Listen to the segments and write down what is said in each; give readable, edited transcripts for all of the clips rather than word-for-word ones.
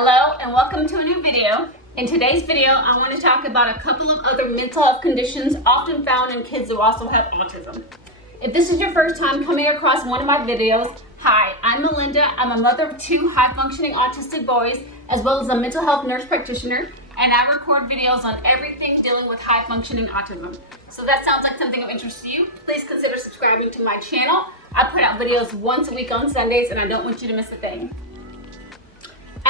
Hello and welcome to a new video. In today's video, I want to talk about a couple of other mental health conditions often found in kids who also have autism. If this is your first time coming across one of my videos, hi, I'm Melinda. I'm a mother of two high-functioning autistic boys, as well as a mental health nurse practitioner, and I record videos on everything dealing with high-functioning autism. So if that sounds like something of interest to you, please consider subscribing to my channel. I put out videos once a week on Sundays, and I don't want you to miss a thing.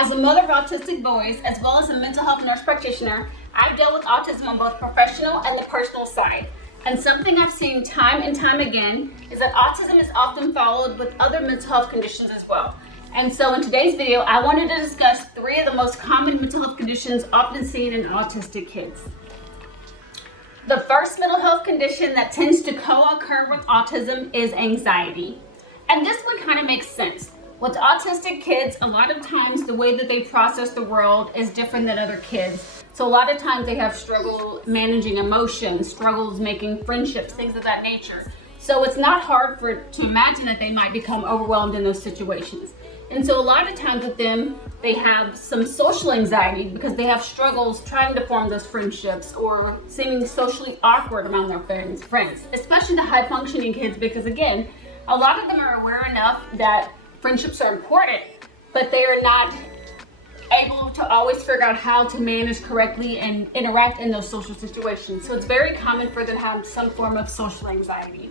As a mother of autistic boys, as well as a mental health nurse practitioner, I've dealt with autism on both professional and the personal side. And something I've seen time and time again is that autism is often followed with other mental health conditions as well. And so in today's video, I wanted to discuss three of the most common mental health conditions often seen in autistic kids. The first mental health condition that tends to co-occur with autism is anxiety. And this one kind of makes sense. With autistic kids, a lot of times the way that they process the world is different than other kids. So a lot of times they have struggle managing emotions, struggles making friendships, things of that nature. So it's not hard to imagine that they might become overwhelmed in those situations. And so a lot of times with them, they have some social anxiety because they have struggles trying to form those friendships or seeming socially awkward among their friends, especially the high functioning kids, because again, a lot of them are aware enough that friendships are important, but they are not able to always figure out how to manage correctly and interact in those social situations. So it's very common for them to have some form of social anxiety.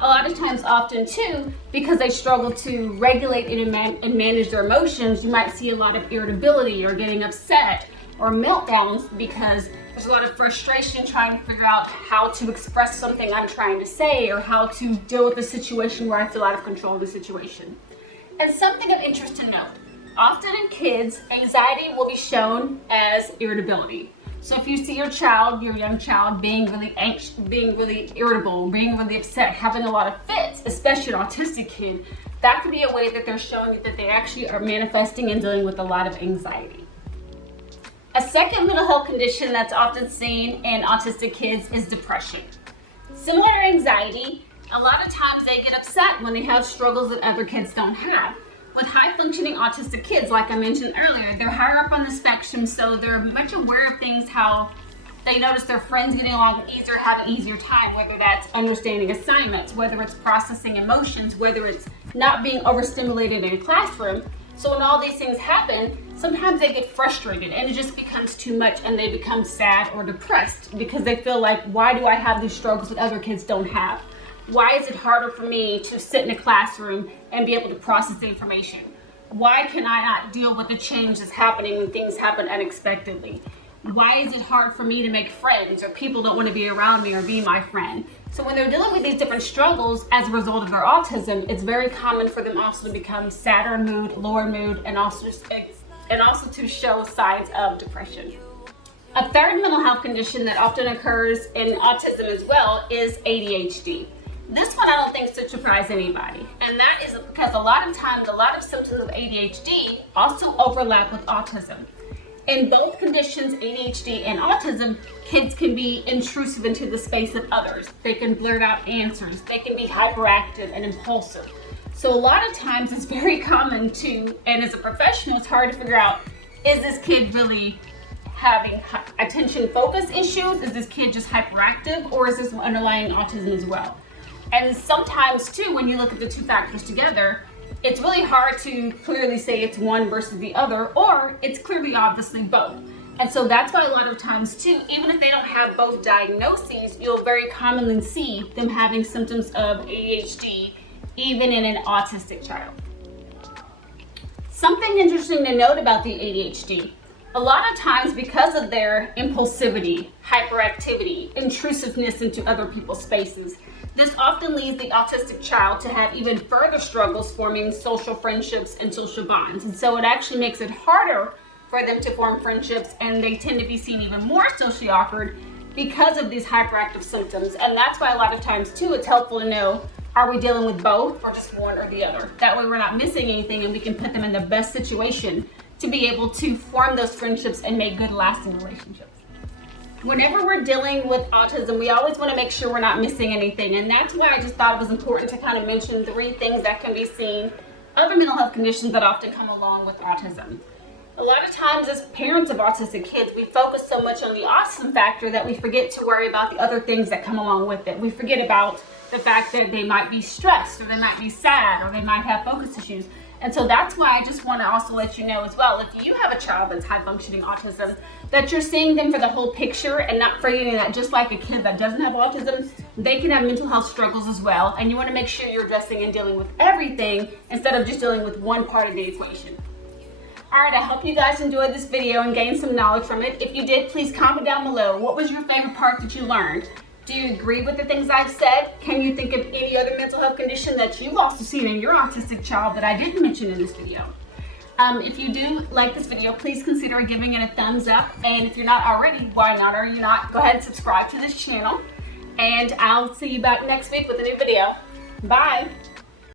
A lot of times, often too, because they struggle to regulate and manage their emotions, you might see a lot of irritability or getting upset or meltdowns because there's a lot of frustration trying to figure out how to express something I'm trying to say or how to deal with a situation where I feel out of control of the situation. And something of interest to note, often in kids, anxiety will be shown as irritability. So if you see your young child being really anxious, being really irritable, being really upset, having a lot of fits, especially an autistic kid, that could be a way that they're showing that they actually are manifesting and dealing with a lot of anxiety. A second mental health condition that's often seen in autistic kids is depression. Similar to anxiety, a lot of times they get upset when they have struggles that other kids don't have. With high-functioning autistic kids, like I mentioned earlier, they're higher up on the spectrum, so they're much aware of things, how they notice their friends getting along easier, have an easier time, whether that's understanding assignments, whether it's processing emotions, whether it's not being overstimulated in a classroom. So when all these things happen, sometimes they get frustrated and it just becomes too much and they become sad or depressed because they feel like, why do I have these struggles that other kids don't have? Why is it harder for me to sit in a classroom and be able to process the information? Why can I not deal with the change that's happening when things happen unexpectedly? Why is it hard for me to make friends, or people don't want to be around me or be my friend? So when they're dealing with these different struggles as a result of their autism, it's very common for them also to become sadder in mood, lower mood, and also to show signs of depression. A third mental health condition that often occurs in autism as well is ADHD. This one I don't think should surprise anybody, and that is because a lot of times, a lot of symptoms of ADHD also overlap with autism. In both conditions, ADHD and autism, kids can be intrusive into the space of others. They can blurt out answers. They can be hyperactive and impulsive. So a lot of times it's very common to, and as a professional, it's hard to figure out, is this kid really having attention focus issues? Is this kid just hyperactive, or is this underlying autism as well? And sometimes too, when you look at the two factors together, it's really hard to clearly say it's one versus the other, or it's clearly obviously both. And so that's why a lot of times too, even if they don't have both diagnoses, you'll very commonly see them having symptoms of ADHD, even in an autistic child. Something interesting to note about the ADHD, a lot of times because of their impulsivity, hyperactivity, intrusiveness into other people's spaces, this often leads the autistic child to have even further struggles forming social friendships and social bonds. And so it actually makes it harder for them to form friendships, and they tend to be seen even more socially awkward because of these hyperactive symptoms. And that's why a lot of times too, it's helpful to know, are we dealing with both or just one or the other? That way we're not missing anything and we can put them in the best situation to be able to form those friendships and make good lasting relationships. Whenever we're dealing with autism, we always want to make sure we're not missing anything. And that's why I just thought it was important to kind of mention 3 things that can be seen, other mental health conditions that often come along with autism. A lot of times as parents of autistic kids, we focus so much on the autism factor that we forget to worry about the other things that come along with it. We forget about the fact that they might be stressed, or they might be sad, or they might have focus issues. And so that's why I just want to also let you know as well, if you have a child that's high functioning autism, that you're seeing them for the whole picture and not forgetting that just like a kid that doesn't have autism, they can have mental health struggles as well. And you want to make sure you're addressing and dealing with everything instead of just dealing with one part of the equation. Alright, I hope you guys enjoyed this video and gained some knowledge from it. If you did, please comment down below. What was your favorite part that you learned? Do you agree with the things I've said? Can you think of any other mental health condition that you've also seen in your autistic child that I didn't mention in this video? If you do like this video, please consider giving it a thumbs up. And if you're not already, why not are you not? Go ahead and subscribe to this channel. And I'll see you back next week with a new video. Bye!